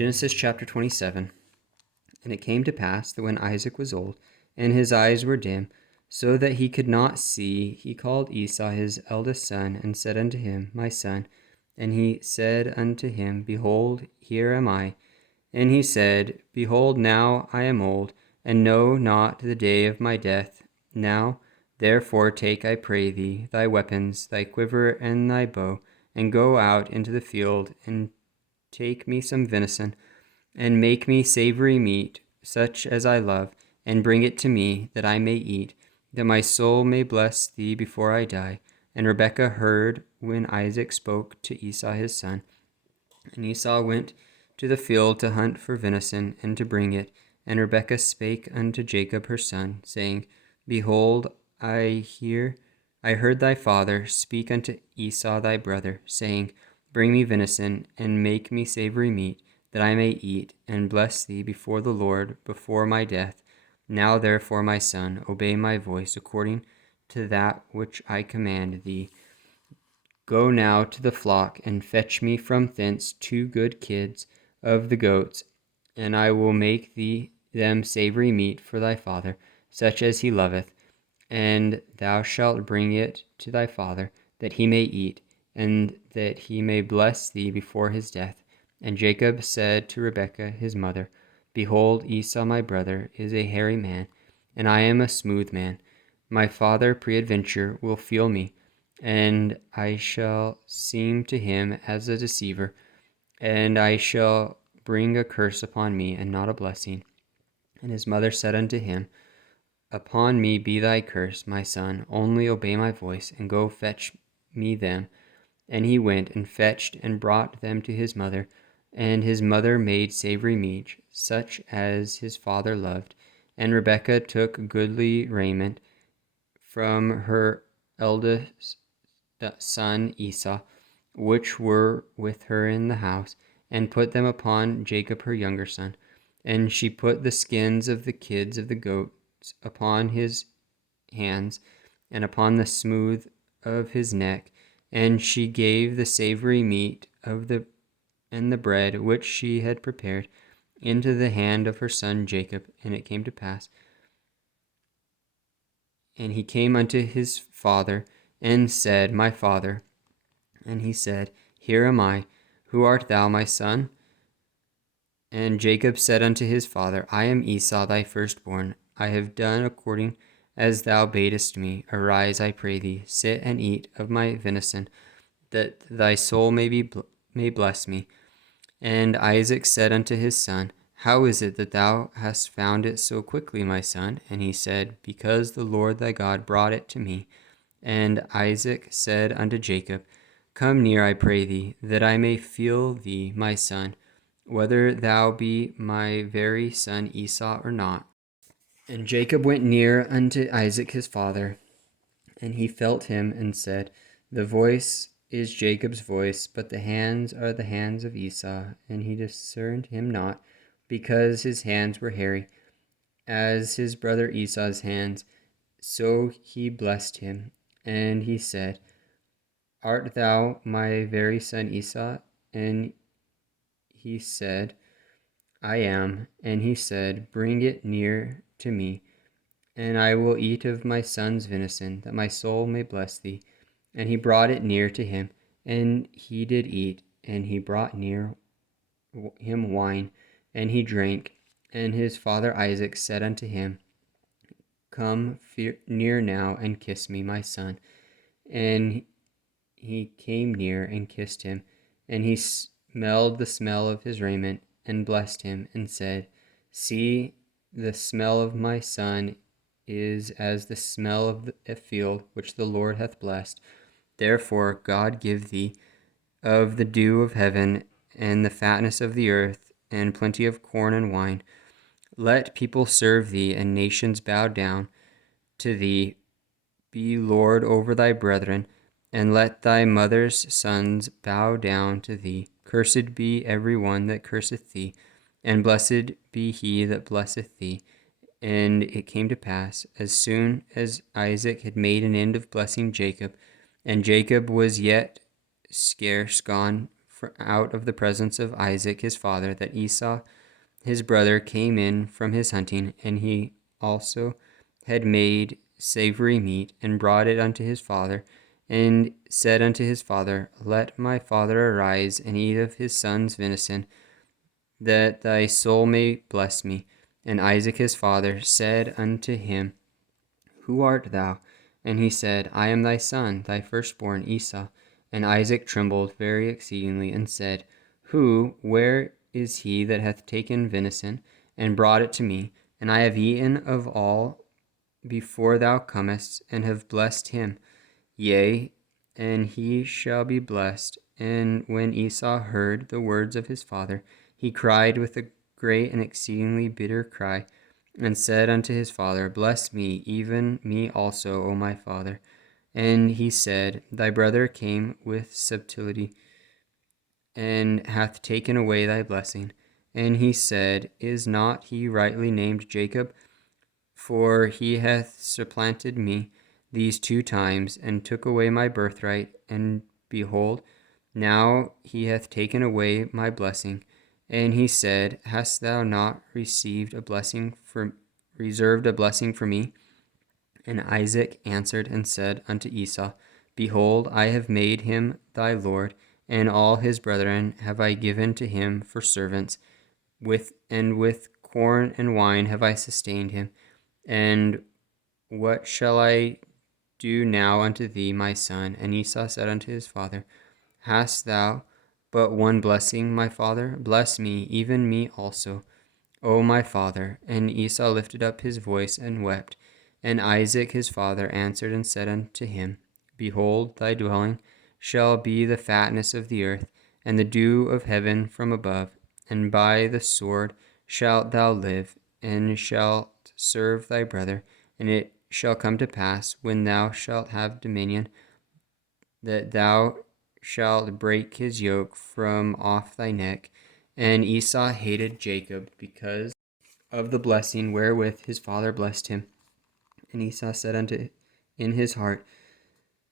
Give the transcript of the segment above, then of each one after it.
Genesis chapter 27. And it came to pass that when Isaac was old, and his eyes were dim, so that he could not see, he called Esau his eldest son, and said unto him, My son. And he said unto him, Behold, here am I. And he said, Behold, now I am old, and know not the day of my death. Now, therefore, take, I pray thee, thy weapons, thy quiver, and thy bow, and go out into the field, and take me some venison, and make me savory meat, such as I love, and bring it to me, that I may eat, that my soul may bless thee before I die. And Rebekah heard when Isaac spoke to Esau his son. And Esau went to the field to hunt for venison, and to bring it. And Rebekah spake unto Jacob her son, saying, Behold, I heard thy father speak unto Esau thy brother, saying, Bring me venison, and make me savory meat, that I may eat, and bless thee before the Lord before my death. Now therefore, my son, obey my voice according to that which I command thee. Go now to the flock, and fetch me from thence 2 good kids of the goats, and I will make them savory meat for thy father, such as he loveth. And thou shalt bring it to thy father, that he may eat, and that he may bless thee before his death. And Jacob said to Rebekah his mother, Behold, Esau my brother is a hairy man, and I am a smooth man. My father peradventure will feel me, and I shall seem to him as a deceiver, and I shall bring a curse upon me, and not a blessing. And his mother said unto him, Upon me be thy curse, my son, only obey my voice, and go fetch me them. And he went and fetched and brought them to his mother. And his mother made savory meat, such as his father loved. And Rebekah took goodly raiment from her eldest son Esau, which were with her in the house, and put them upon Jacob her younger son. And she put the skins of the kids of the goats upon his hands, and upon the smooth of his neck. And she gave the savory meat and the bread which she had prepared into the hand of her son Jacob. And it came to pass, and he came unto his father, and said, My father. And he said, Here am I. Who art thou, my son? And Jacob said unto his father, I am Esau thy firstborn. I have done according as thou badest me. Arise, I pray thee, sit and eat of my venison, that thy soul may bless me. And Isaac said unto his son, How is it that thou hast found it so quickly, my son? And he said, Because the Lord thy God brought it to me. And Isaac said unto Jacob, Come near, I pray thee, that I may feel thee, my son, whether thou be my very son Esau or not. And Jacob went near unto Isaac his father, and he felt him, and said, The voice is Jacob's voice, but the hands are the hands of Esau. And he discerned him not, because his hands were hairy, as his brother Esau's hands. So he blessed him. And he said, Art thou my very son Esau? And he said, I am. And he said, Bring it near to me, and I will eat of my son's venison, that my soul may bless thee. And he brought it near to him, and he did eat. And he brought near him wine, and he drank. And his father Isaac said unto him, Come near now, and kiss me, my son. And he came near and kissed him, and he smelled the smell of his raiment, and blessed him, and said, See, the smell of my son is as the smell of a field which the Lord hath blessed. Therefore God give thee of the dew of heaven, and the fatness of the earth, and plenty of corn and wine. Let people serve thee, and nations bow down to thee. Be Lord over thy brethren, and let thy mother's sons bow down to thee. Cursed be every one that curseth thee, and blessed be he that blesseth thee. And it came to pass, as soon as Isaac had made an end of blessing Jacob, and Jacob was yet scarce gone out of the presence of Isaac his father, that Esau his brother came in from his hunting, and he also had made savory meat, and brought it unto his father, and said unto his father, Let my father arise, and eat of his son's venison, that thy soul may bless me. And Isaac his father said unto him, Who art thou? And he said, I am thy son, thy firstborn Esau. And Isaac trembled very exceedingly, and said, where is he that hath taken venison, and brought it to me? And I have eaten of all before thou comest, and have blessed him. Yea, and he shall be blessed. And when Esau heard the words of his father, he cried with a great and exceedingly bitter cry, and said unto his father, Bless me, even me also, O my father. And he said, Thy brother came with subtlety, and hath taken away thy blessing. And he said, Is not he rightly named Jacob? For he hath supplanted me these 2 times, and took away my birthright, and behold, now he hath taken away my blessing. And he said, Hast thou not reserved a blessing for me? And Isaac answered and said unto Esau, Behold, I have made him thy lord, and all his brethren have I given to him for servants, with corn and wine have I sustained him. And what shall I do now unto thee, my son? And Esau said unto his father, Hast thou but one blessing, my father? Bless me, even me also, O my father. And Esau lifted up his voice and wept. And Isaac his father answered and said unto him, Behold, thy dwelling shall be the fatness of the earth, and the dew of heaven from above, and by the sword shalt thou live, and shalt serve thy brother. And it shall come to pass, when thou shalt have dominion, that thou shalt break his yoke from off thy neck. And Esau hated Jacob because of the blessing wherewith his father blessed him. And Esau said in his heart,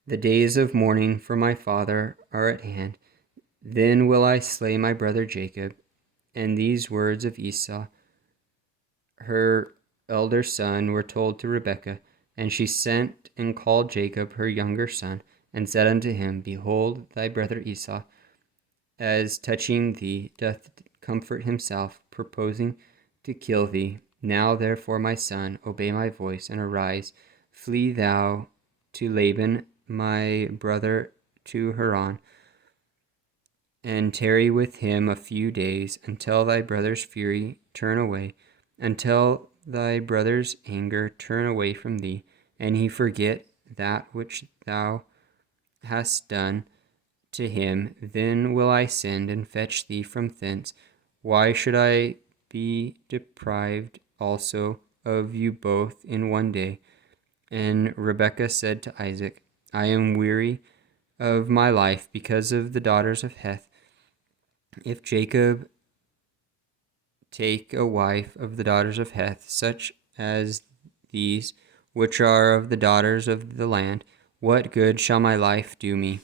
The days of mourning for my father are at hand. Then will I slay my brother Jacob. And these words of Esau, her elder son, were told to Rebekah. And she sent and called Jacob her younger son, and said unto him, Behold, thy brother Esau, as touching thee, doth comfort himself, purposing to kill thee. Now therefore, my son, obey my voice, and arise, flee thou to Laban my brother to Haran, and tarry with him a few days, until thy brother's fury turn away, until thy brother's anger turn away from thee, and he forget that which thou hast done to him. Then will I send and fetch thee from thence. Why should I be deprived also of you both in one day? And Rebekah said to Isaac, I am weary of my life because of the daughters of Heth. If Jacob take a wife of the daughters of Heth, such as these, which are of the daughters of the land, what good shall my life do me?